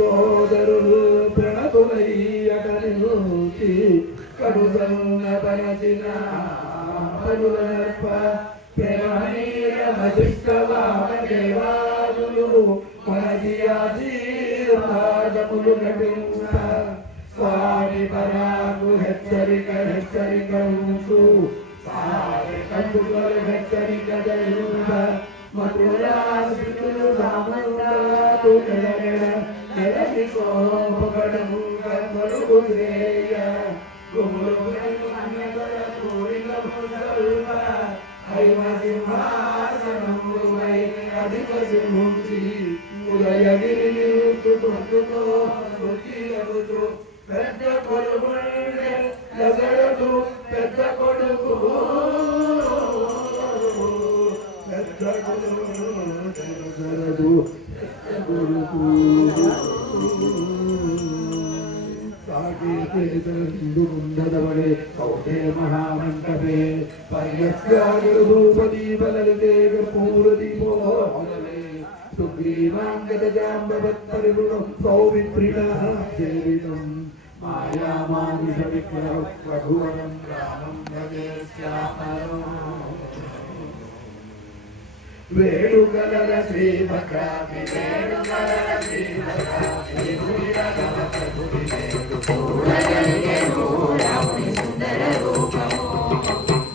సోదరులు ప్రణతులయ్యటనితి కడుదన్న పనచిన పనులనప్ప ప్రేమనీయ మధుష్టవామదేవాదులు మనకి ఆశీర్వాదములు నటించ స్వామి పరాకు హెచ్చరిక ఉంచు సారి కందుకలు హెచ్చరిక జరుగ మధురాశితులు రామందాతు నెలకి కోపడము కమరుగు శ్రేయ గుములు అన్యతర కోరికము సర్వ ఐమసింహాసనమువై అధిక సింహుంచి ఉదయగిరి నిలుచుకుంటుతో రుచియగుతూ పెద్ద కొడుకు ఎగరదు పెద్ద కొడుకు పెద్ద కొడుకు ఎగరదు హిందుకుండదవడే సౌదే మహామంటపే పర్యస్యాగరూపదీపలలితే పూరదీపో సుగ్రీవాంగదజాంబవత్పరిమృతం సౌమిత్రిణః సేవితం మాయామానుషవిగ్రహ ప్రభువరం రామం భజే శ్యామలో వేణుగలర శ్రీభద్రామి వేణుగలర శ్రీభద్రామి భూరిరగమ ప్రభుని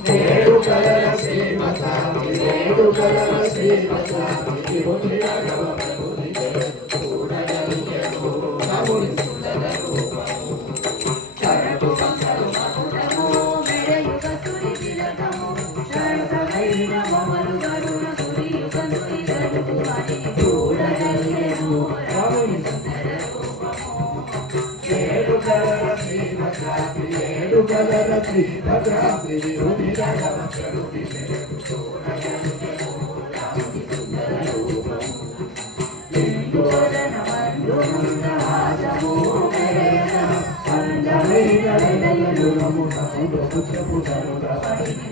వేణుగలర శ్రీభద్రామి వేణుగలర శ్రీభద్రామి భూరిరగమ ప్రభుని రాముని సుందర రూపము కరటు సంసలు మధురము మెరయుగ తురి తిలకము సర్వైన మమలు గరుణ పుత్రపు తనుగా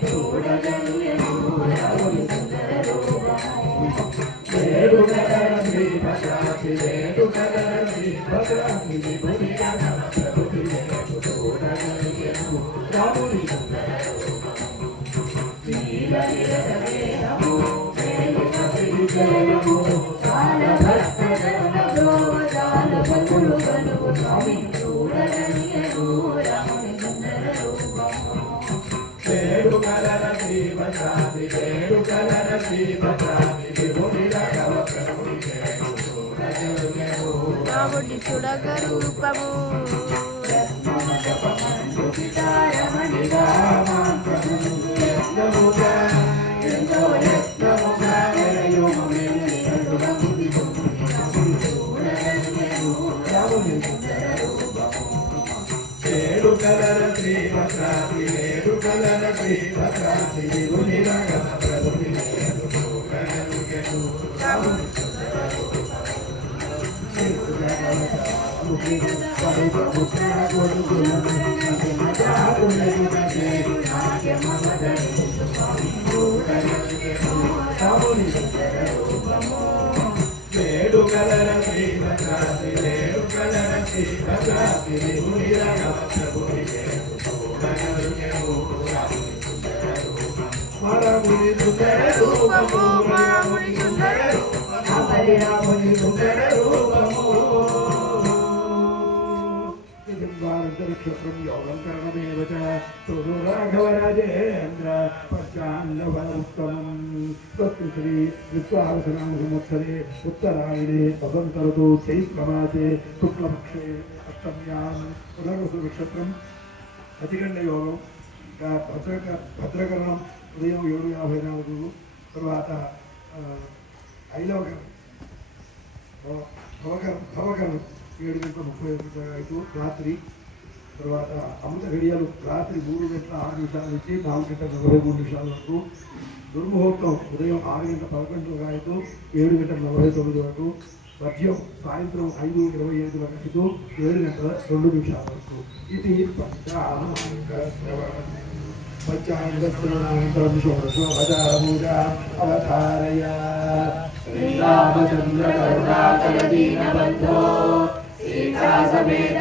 చూడగలిగెను రాముని సుందర రూపము వేడుకల శ్రీ భద్రాద్రి వేడుకల శ్రీ భద్రాద్రి విభునిగా ప్రభుతి చూడగలిగెను రాముని సుందర రూపము నీలనిరవేదము వేలుక విజయము కాల భక్తజన గోవజాల పలులు గలువు స్వామి చూడగలిగెను రాముని సుందర రూపము వేడుకల శ్రీ భద్రాద్రి వేడుకల శ్రీ భద్రాద్రి విభునిగా ప్రభుతి చూడగలిగెను రాముడి చుడగ రూపము సీతారమణిగా యజ్ఞముగా ఎంతో యజ్ఞముగా రాముని సుందర రూపము వేడుకల శ్రీ భద్రాద్రి వేడుకల శ్రీ భద్రాద్రి విభునిగా ప్రభుతి చూడగలిగెను రాముని సుందర వేడుకల శ్రీ భద్రాద్రి వేడుకల శ్రీ భద్రాద్రి విభునిగా ప్రభుతి చూడగలిగెను రాముని సుందర రూపము రాముని సుందర రూపము రాముని సుందర రూపము క్షేత్రం యోగం కరణమేవ రాఘవరాజేంద్ర పశ్చాన్నవనోత్తమం తత్తు శ్రీ విశ్వావసనామ సంవత్సరే ఉత్తరాయణే వసంతఋతు చైత్రమాసే శుక్లపక్షే అష్టమ్యాం పునర్వసు నక్షత్రం అతిగండ యోగం ఇంకా భద్రకరణం ఉదయం 7:54 తర్వాత ఐలవకరణం భవకరణం 7:35 రాత్రి తర్వాత అమృత గడియలు రాత్రి 3:06 నుంచి 4:43 వరకు దుర్ముహూర్తం ఉదయం 6:11 7:49 వరకు మధ్యం సాయంత్రం 5:25 వరకు 7:02 వరకు ఇది పంచాంగశ్రవణానంతరం షోడశోపచారపూజా అవతారయ శ్రీరామచంద్ర కరుణాకర దీనబంధో సీతా సమేత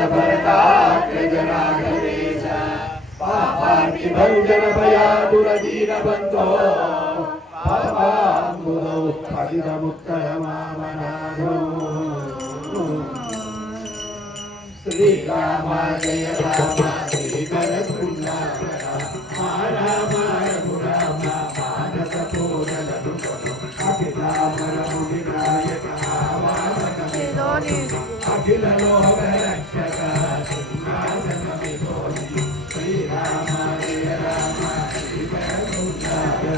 భరతాగ్రజనాగరేశ పాపార్తిభంజన భయాతుర దీనబంధో పాపాంబుధౌ పతితముత్తర మామనాథో శ్రీరామ జయ రామ శ్రీకర పుణ్యాకర రామ రఘురామ మానస కోదలను అఖిలామరముని నాయక అఖిల లోక రక్షక సింహాసన విభోగి శ్రీరామ జయ రామ శ్రీకర పుణ్యాకర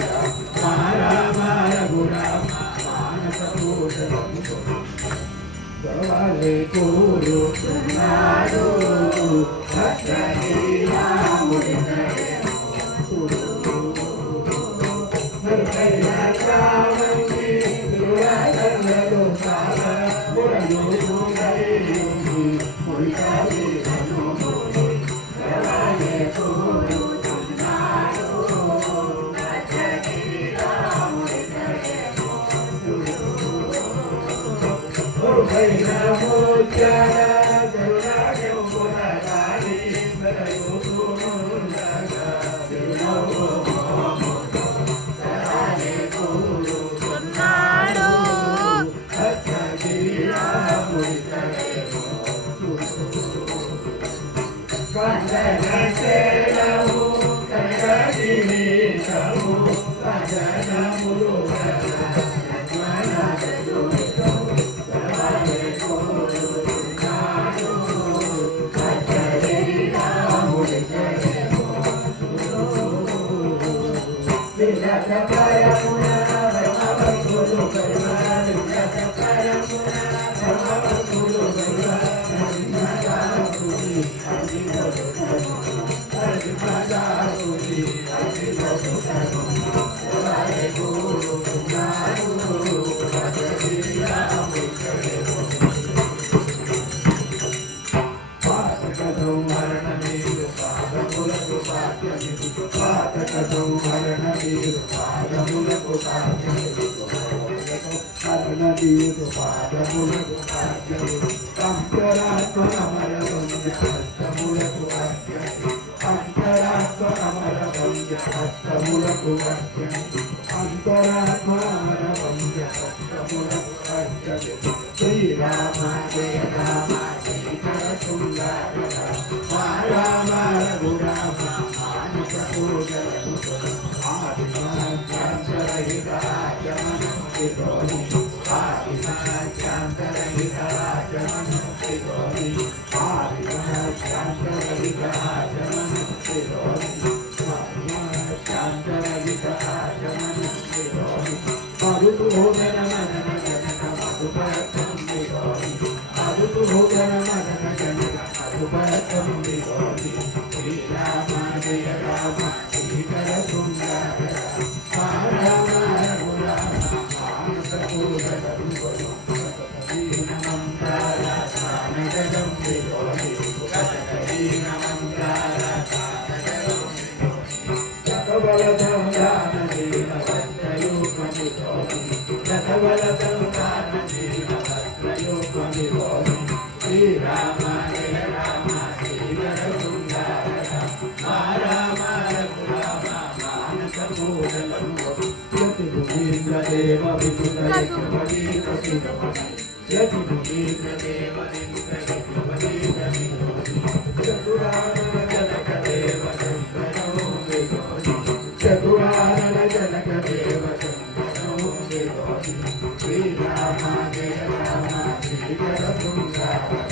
రామ రఘురామ మానస కోదలను సర్వే కూరుతున్నాడు భద్రగిరాముడి మరణమే అరుణదీరు పాదములకు అర్జము అంతరాత్మ అమర వంద్య హస్తములకు అర్జము అంతరాత్మ అమర వంద్య హస్తములకు అర్జము అంతరాత్మ అమర వంద్య హస్తములకు అర్జము శ్రీరామ జయ రామ శ్రీకర సుందర రామ రఘురామ మానస పూజలను జయ రామ శ్రీకర సుందర రామ రఘురామ మానస పూజలను శ్రీరామ జయ రామ శ్రీకర సుందర రామ రఘురామ మానస పూజలను దేవ విపుల చతురారణ జనక దేవ శ్రీరామ జయ రామ శ్రీకర సుందర